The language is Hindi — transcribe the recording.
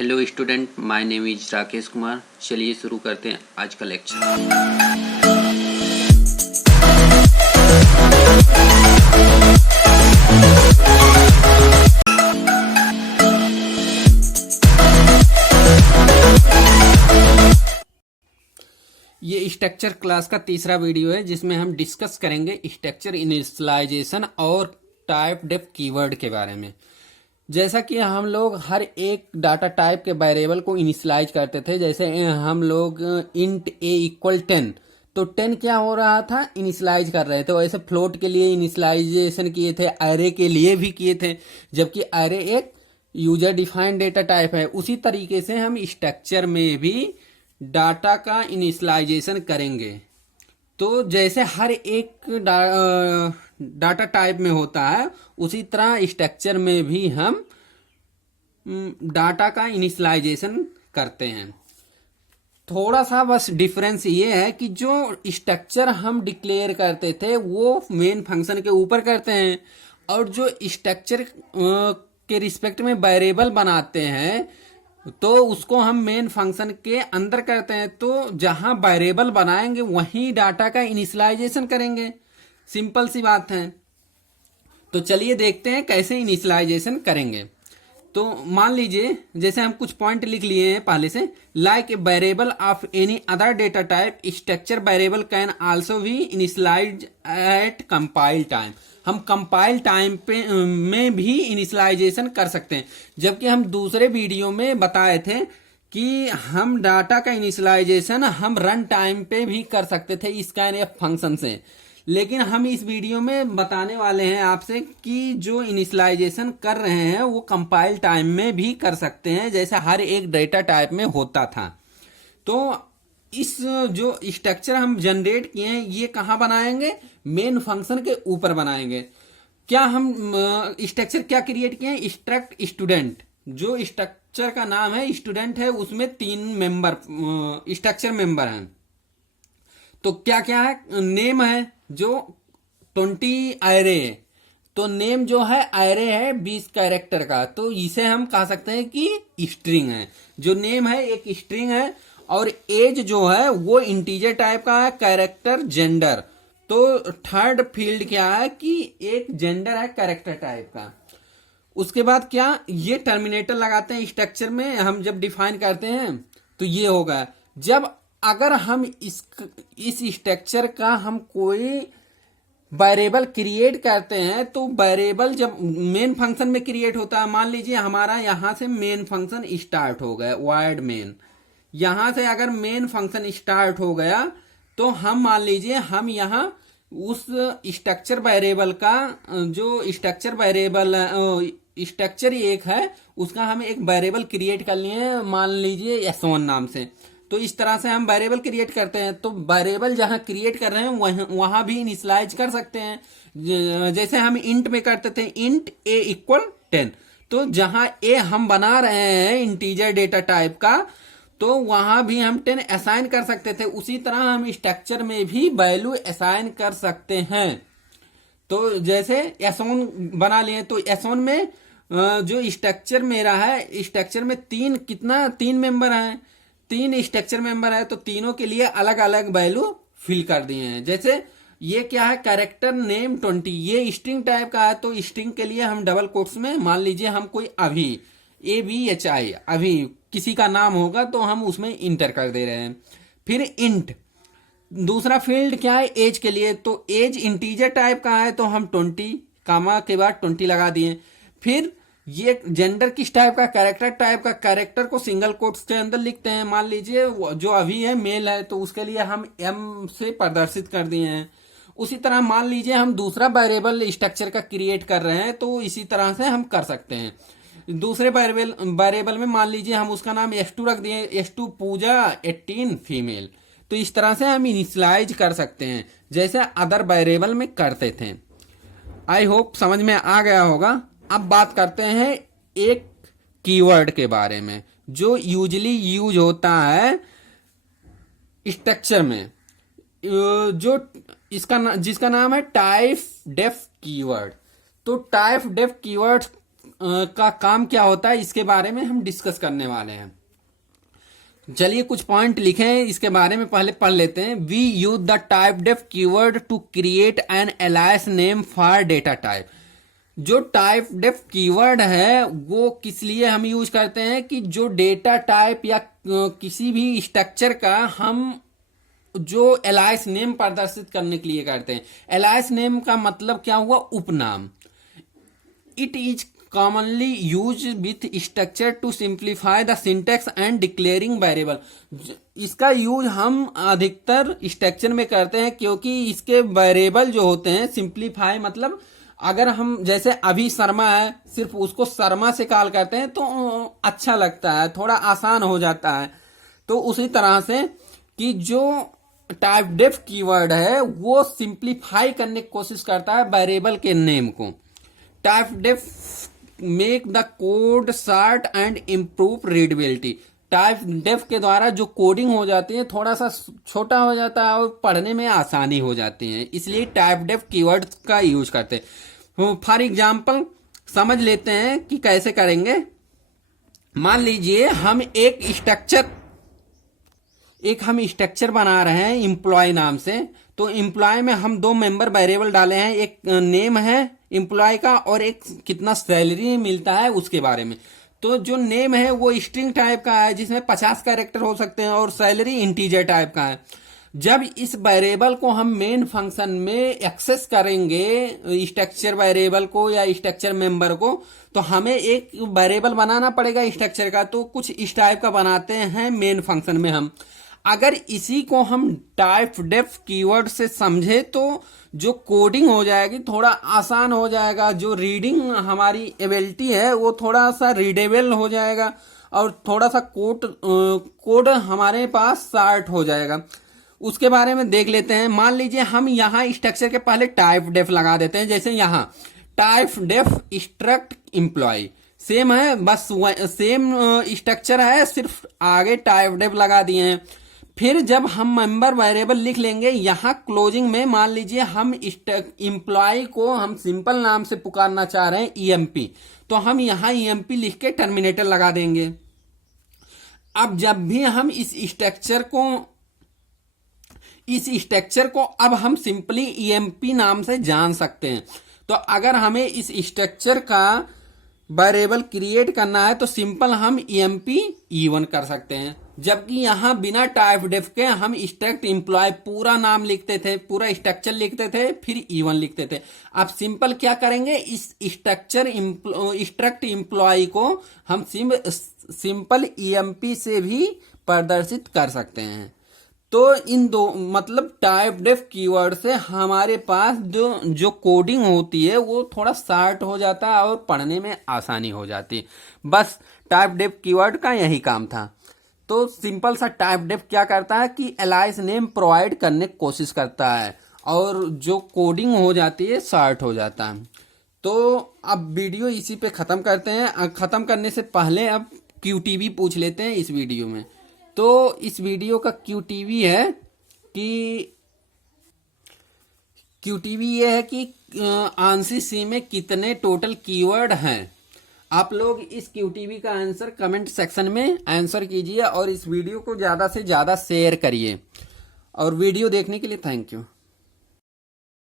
Hello student, my name is Rakesh Kumar. चलिए शुरू करते हैं आज का लेक्चर। ये स्ट्रक्चर क्लास का तीसरा वीडियो है जिसमें हम डिस्कस करेंगे स्ट्रक्चर इनिशियलाइजेशन और टाइप डेफ कीवर्ड के बारे में। जैसा कि हम लोग हर एक डाटा टाइप के वेरिएबल को इनिशियलाइज करते थे, जैसे हम लोग इंट ए इक्वल 10, तो 10 क्या हो रहा था, इनिशियलाइज कर रहे थे। वैसे फ्लोट के लिए इनिशियलाइजेशन किए थे, अरे के लिए भी किए थे, जबकि अरे एक यूजर डिफाइंड डेटा टाइप है। उसी तरीके से हम स्ट्रक्चर में भी डाटा का इनिशियलाइजेशन करेंगे। तो जैसे हर एक डाटा टाइप में होता है, उसी तरह स्ट्रक्चर में भी हम डाटा का इनिशियलाइजेशन करते हैं। थोड़ा सा बस डिफरेंस ये है कि जो स्ट्रक्चर हम डिक्लेयर करते थे वो मेन फंक्शन के ऊपर करते हैं, और जो स्ट्रक्चर के रिस्पेक्ट में वेरिएबल बनाते हैं तो उसको हम मेन फंक्शन के अंदर करते हैं। तो जहां वेरिएबल बनाएंगे वहीं डाटा का इनिशियलाइजेशन करेंगे। सिंपल सी बात है। तो चलिए देखते हैं कैसे इनिशियलाइजेशन करेंगे। तो मान लीजिए जैसे हम कुछ पॉइंट लिख लिए हैं पहले से, like a variable of any other data type, structure variable can also be initialize at compile time. हम कंपाइल टाइम पे में भी इनिशियलाइजेशन कर सकते हैं, जबकि हम दूसरे वीडियो में बताए थे कि हम डाटा का इनिशियलाइजेशन हम रन टाइम पे भी कर सकते थे स्कैनएफ फंक्शन से। लेकिन हम इस वीडियो में बताने वाले हैं आपसे कि जो इनिशियलाइजेशन कर रहे हैं वो कंपाइल टाइम में भी कर सकते हैं, जैसा हर एक डेटा टाइप में होता था। तो इस जो स्ट्रक्चर हम जनरेट किए हैं ये कहाँ बनाएंगे, मेन फंक्शन के ऊपर बनाएंगे। क्या हम स्ट्रक्चर क्या क्रिएट किए हैं, स्ट्रक्ट स्टूडेंट। जो स्ट्रक्चर का नाम है स्टूडेंट है, उसमें 3 मेंबर स्ट्रक्चर मेंबर हैं। तो क्या क्या है, नेम है जो 20 एरे है, तो नेम जो है एरे है 20 कैरेक्टर का, तो इसे हम कह सकते हैं कि स्ट्रिंग है। जो नेम है एक स्ट्रिंग है, और एज जो है वो इंटीजर टाइप का है, कैरेक्टर जेंडर। तो थर्ड फील्ड क्या है कि एक जेंडर है कैरेक्टर टाइप का। उसके बाद क्या, ये टर्मिनेटर लगाते हैं स्ट्रक्चर में हम जब डिफाइन करते हैं। तो ये होगा जब अगर हम इस स्ट्रक्चर का हम कोई वेरिएबल क्रिएट करते हैं, तो वेरिएबल जब मेन फंक्शन में क्रिएट होता है, मान लीजिए हमारा यहां से मेन फंक्शन स्टार्ट हो गया, वाइड मेन। यहां से अगर मेन फंक्शन स्टार्ट हो गया तो हम मान लीजिए हम यहां उस स्ट्रक्चर वेरिएबल का जो स्ट्रक्चर वेरिएबल स्ट्रक्चर एक है उसका हम एक वेरिएबल क्रिएट कर लिए, मान लीजिए S1 नाम से। तो इस तरह से हम वेरिएबल क्रिएट करते हैं। तो वेरिएबल जहां क्रिएट कर रहे हैं वहां भी इनिशियलाइज कर सकते हैं, जैसे हम इंट में करते थे, इंट ए इक्वल 10। तो जहां ए हम बना रहे हैं इंटीजर डेटा टाइप का, तो वहां भी हम 10 असाइन कर सकते थे। उसी तरह हम स्ट्रक्चर में भी वैल्यू असाइन कर सकते हैं। तो जैसे S1 बना लिए, तो S1 में जो स्ट्रक्चर मेरा है, स्ट्रक्चर में 3 मेंबर हैं, 3 स्ट्रक्चर मेंबर है, तो तीनों के लिए अलग अलग वैल्यू फिल कर दिए हैं। जैसे ये क्या है, कैरेक्टर नेम 20, ये स्ट्रिंग टाइप का है, तो स्ट्रिंग के लिए हम डबल कोट्स में मान लीजिए हम कोई अभी ABHI अभी किसी का नाम होगा तो हम उसमें इंटर कर दे रहे हैं। फिर इंट दूसरा फील्ड क्या है, एज के लिए, तो एज इंटीजर टाइप का है, तो हम 20 कामा के बाद 20 लगा दिए। फिर ये जेंडर किस टाइप का, कैरेक्टर टाइप का, कैरेक्टर को सिंगल कोट्स के अंदर लिखते हैं। मान लीजिए जो अभी है मेल है, तो उसके लिए हम M से प्रदर्शित कर दिए हैं। उसी तरह मान लीजिए हम दूसरा वेरिएबल स्ट्रक्चर का क्रिएट कर रहे हैं, तो इसी तरह से हम कर सकते हैं। दूसरे वेरिएबल में मान लीजिए हम उसका नाम S2 रख दिए, S2 पूजा 18 फीमेल। तो इस तरह से हम इनिशियलाइज कर सकते हैं जैसे अदर वेरिएबल में करते थे। आई होप समझ में आ गया होगा। अब बात करते हैं एक कीवर्ड के बारे में जो यूजली यूज होता है स्ट्रक्चर में, जो जिसका नाम है टाइप डेफ कीवर्ड। तो टाइप डेफ कीवर्ड का काम क्या होता है इसके बारे में हम डिस्कस करने वाले हैं। चलिए कुछ पॉइंट लिखे हैं इसके बारे में, पहले पढ़ लेते हैं। We use the type def keyword to create an alias name for data type. जो टाइप डेफ कीवर्ड है वो किस लिए हम यूज करते हैं कि जो डेटा टाइप या किसी भी स्ट्रक्चर का हम जो एलाइस नेम प्रदर्शित करने के लिए करते हैं। एलाइस नेम का मतलब क्या हुआ? उपनाम। It is commonly used with structure to simplify the syntax and declaring variable। इसका यूज हम अधिकतर स्ट्रक्चर में करते हैं क्योंकि इसके वेरिएबल जो होते हैं सिंप्लीफाई, मतलब अगर हम जैसे अभी शर्मा है सिर्फ उसको शर्मा से कॉल करते हैं तो अच्छा लगता है, थोड़ा आसान हो जाता है। तो उसी तरह से कि जो टाइप डेफ कीवर्ड है वो सिंप्लीफाई करने की कोशिश करता है वेरिएबल के नेम को। Type def make the code short and improve readability. Type def के द्वारा जो कोडिंग हो जाती है थोड़ा सा छोटा हो जाता है और पढ़ने में आसानी हो जाती है, इसलिए टाइप डेफ कीवर्ड का यूज करते हैं। फॉर एग्जाम्पल समझ लेते हैं कि कैसे करेंगे। मान लीजिए हम एक स्ट्रक्चर बना रहे हैं एम्प्लॉय नाम से। तो एम्प्लॉय में हम दो मेंबर वेरिएबल डाले हैं, एक नेम है एम्प्लॉय का और एक कितना सैलरी मिलता है उसके बारे में। तो जो नेम है वो स्ट्रिंग टाइप का है जिसमें 50 कैरेक्टर हो सकते हैं और सैलरी इंटीजर टाइप का है। जब इस वेरिएबल को हम मेन फंक्शन में एक्सेस करेंगे स्ट्रक्चर वेरिएबल को या स्ट्रक्चर मेंबर को, तो हमें एक वेरिएबल बनाना पड़ेगा स्ट्रक्चर का। तो कुछ इस टाइप का बनाते हैं मेन फंक्शन में हम। अगर इसी को हम टाइप डेफ कीवर्ड से समझे तो जो कोडिंग हो जाएगी थोड़ा आसान हो जाएगा, जो रीडिंग हमारी एबिलिटी है वो थोड़ा सा रीडेबल हो जाएगा और थोड़ा सा कोड हमारे पास शॉर्ट हो जाएगा। उसके बारे में देख लेते हैं। मान लीजिए हम यहाँ स्ट्रक्चर के पहले टाइप डेफ लगा देते हैं, जैसे यहाँ type def struct employ same है, बस सेम स्ट्रक्चर है, सिर्फ आगे टाइप डेफ लगा दिए हैं। फिर जब हम मेंबर वेरिएबल लिख लेंगे यहाँ क्लोजिंग में, मान लीजिए हम एम्प्लॉय को हम सिंपल नाम से पुकारना चाह रहे हैं ईएमपी, तो हम यहाँ ईएमपी लिख के टर्मिनेटर लगा देंगे। अब जब भी हम इस स्ट्रक्चर को अब हम सिंपली ईएमपी नाम से जान सकते हैं। तो अगर हमें इस स्ट्रक्चर का वेरिएबल क्रिएट करना है तो सिंपल हम ईएमपी E1 कर सकते हैं। जबकि यहाँ बिना टाइप डेफ के हम स्ट्रक्ट एम्प्लॉय पूरा नाम लिखते थे, पूरा स्ट्रक्चर लिखते थे, फिर E1 लिखते थे। अब सिंपल क्या करेंगे, इस स्ट्रक्ट एम्प्लॉय को हम सिंपल ईएमपी से भी प्रदर्शित कर सकते हैं। तो इन दो मतलब टाइप डेफ कीवर्ड से हमारे पास जो कोडिंग होती है वो थोड़ा शॉर्ट हो जाता है और पढ़ने में आसानी हो जाती है। बस टाइप डेफ कीवर्ड का यही काम था। तो सिंपल सा टाइप डेफ क्या करता है कि एलाइस नेम प्रोवाइड करने की कोशिश करता है और जो कोडिंग हो जाती है शॉर्ट हो जाता है। तो अब वीडियो इसी पे ख़त्म करते हैं। ख़त्म करने से पहले अब क्यूटीवी पूछ लेते हैं इस वीडियो में। तो इस वीडियो का क्यूटीवी है कि ये है कि आंसी सी में कितने टोटल कीवर्ड हैं। आप लोग इस क्यूटीवी का आंसर कमेंट सेक्शन में आंसर कीजिए और इस वीडियो को ज़्यादा से ज़्यादा शेयर करिए। और वीडियो देखने के लिए थैंक यू।